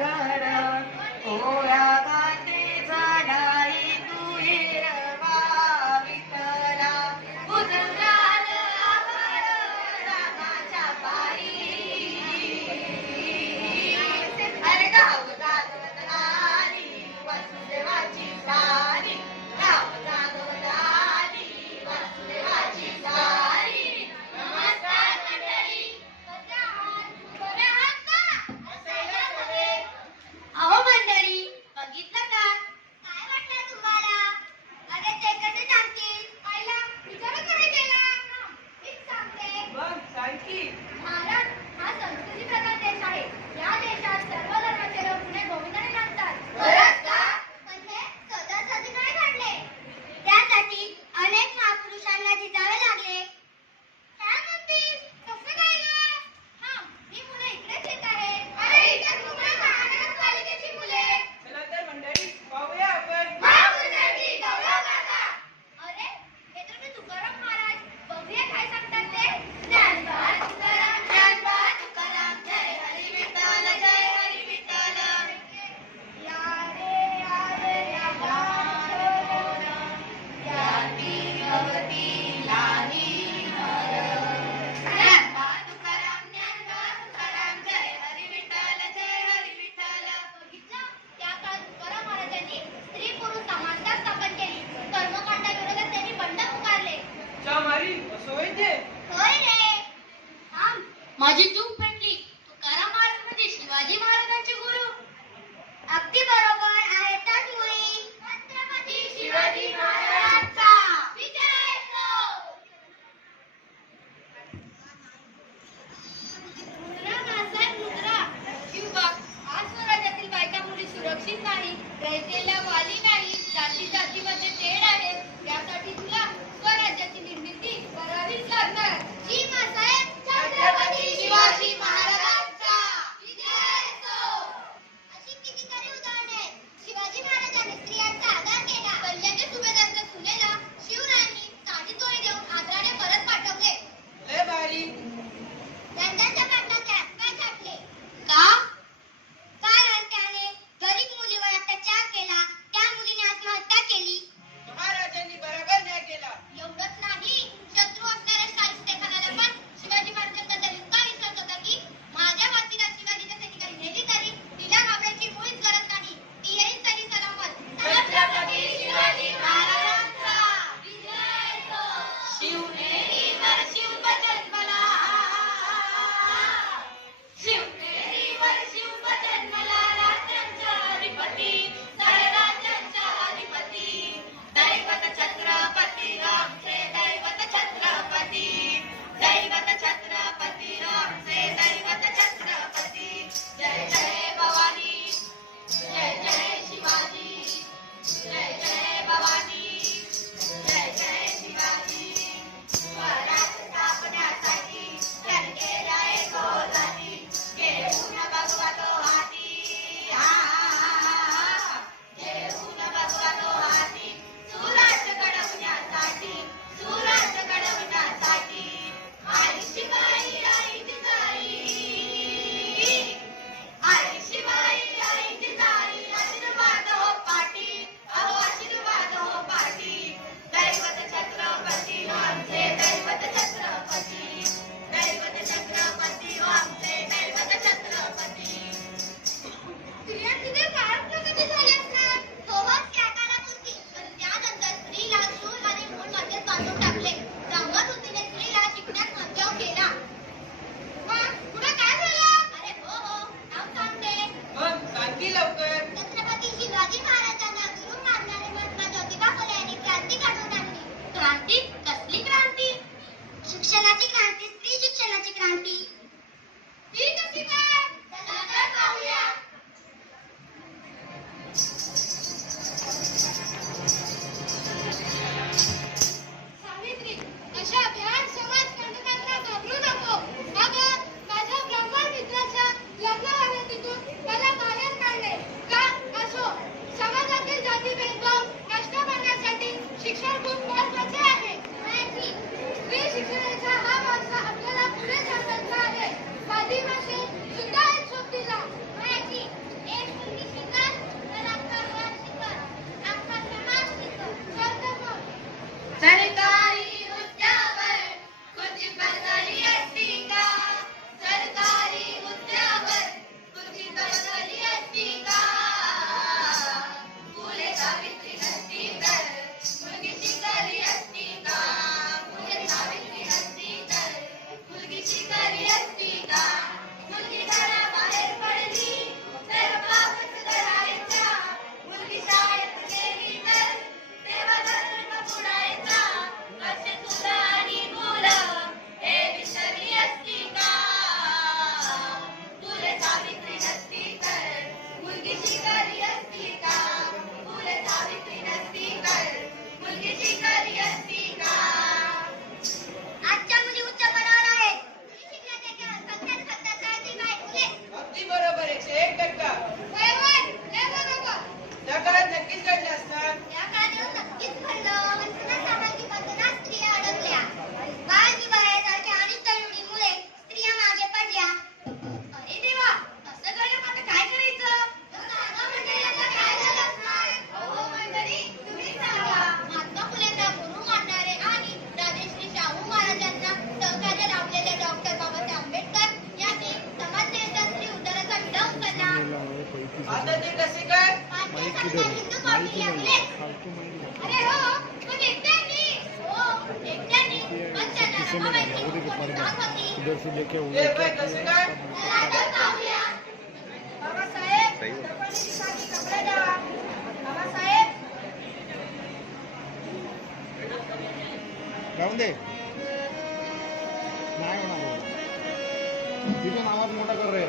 घर ओळा काठीचा डाळी तू हिरवा विठ्ठला उजळाल आभाळ रामाच्या पायी अरे गाव जागवत आली वसुदेवाची सारी गाव जागवत आली वसुदेवाची सारी नमस्कार मंडळी कसे आहात बरे आहात का असायला हवे अहो मंडळी बघितलं का काय वाटलं तुम्हाला अरे ते कसे सांगतील आईला विचार करे केला मीच सांगते बघ सांग की भारत हा संस्कृती प्रधान देश आहे या देशात सर्व धर्माचे लोक पुणे गोविंदाने मानतात खरंच का पण हे स्वतःसाठी काय घडले त्यासाठी अनेक महापुरुषांना जिजावे लागले काय म्हणतीस कसं काय ग हा ही मुलं इकडेच येत आहेत अरे इथेच मुलं महानगरपालिकेची मुले चला तर मंडळी पाहूया आपण महापुरुषांची गौरव गाथा अरे हे तर मी तुकाराम महाराज बघूया काय सांगतात ते ज्ञानबा तुकाराम जय हरी विठ्ठल या रे या गाढ याती भवती लानी नर ज्ञानबा तुकाराम जय हरी विठ्ठल बघितलं त्या काळात तुकाराम महाराजांनी स्त्री पुरुष समानता स्थापन केली कर्मकांडाविरोधात त्यांनी बंड पुकारले चामारी असं होय ते होय रे थांब माझी चूक पेटली तुकाराम महाराज म्हणजे शिवाजी महाराजांचे गुरु अगदी बरोबर आहे त्याच मुळी छत्रपती शिवाजी महाराजांचा विजय असो मुद्रा नासाहेब मुद्रा शिवबाग आज स्वराज्यातील बायका मुली सुरक्षित नाही रयतेला वाली नाही जाती जातीमध्ये तेढ आहे यासाठी तुला स्वराज्याची निर्मिती करावीच लागणार जी मासाहेब छत्रपती शिवाजी महाराजांचा विजय असो अशी कितीतरी उदाहरणे आता ते कसे काय? Mike Hindu colony ambulance. अरे हो, पण एकट्याने. हो, एकट्याने. पण त्यांना रमाबाईंची कोणी साथ होती. ते बाई कसे काय? चला तर पाहूया. बाबासाहेब, दफनविधीसाठी कपडे द्या. बाबासाहेब. राहून दे नाही होणार तुझ्या नावात मोठा कर रे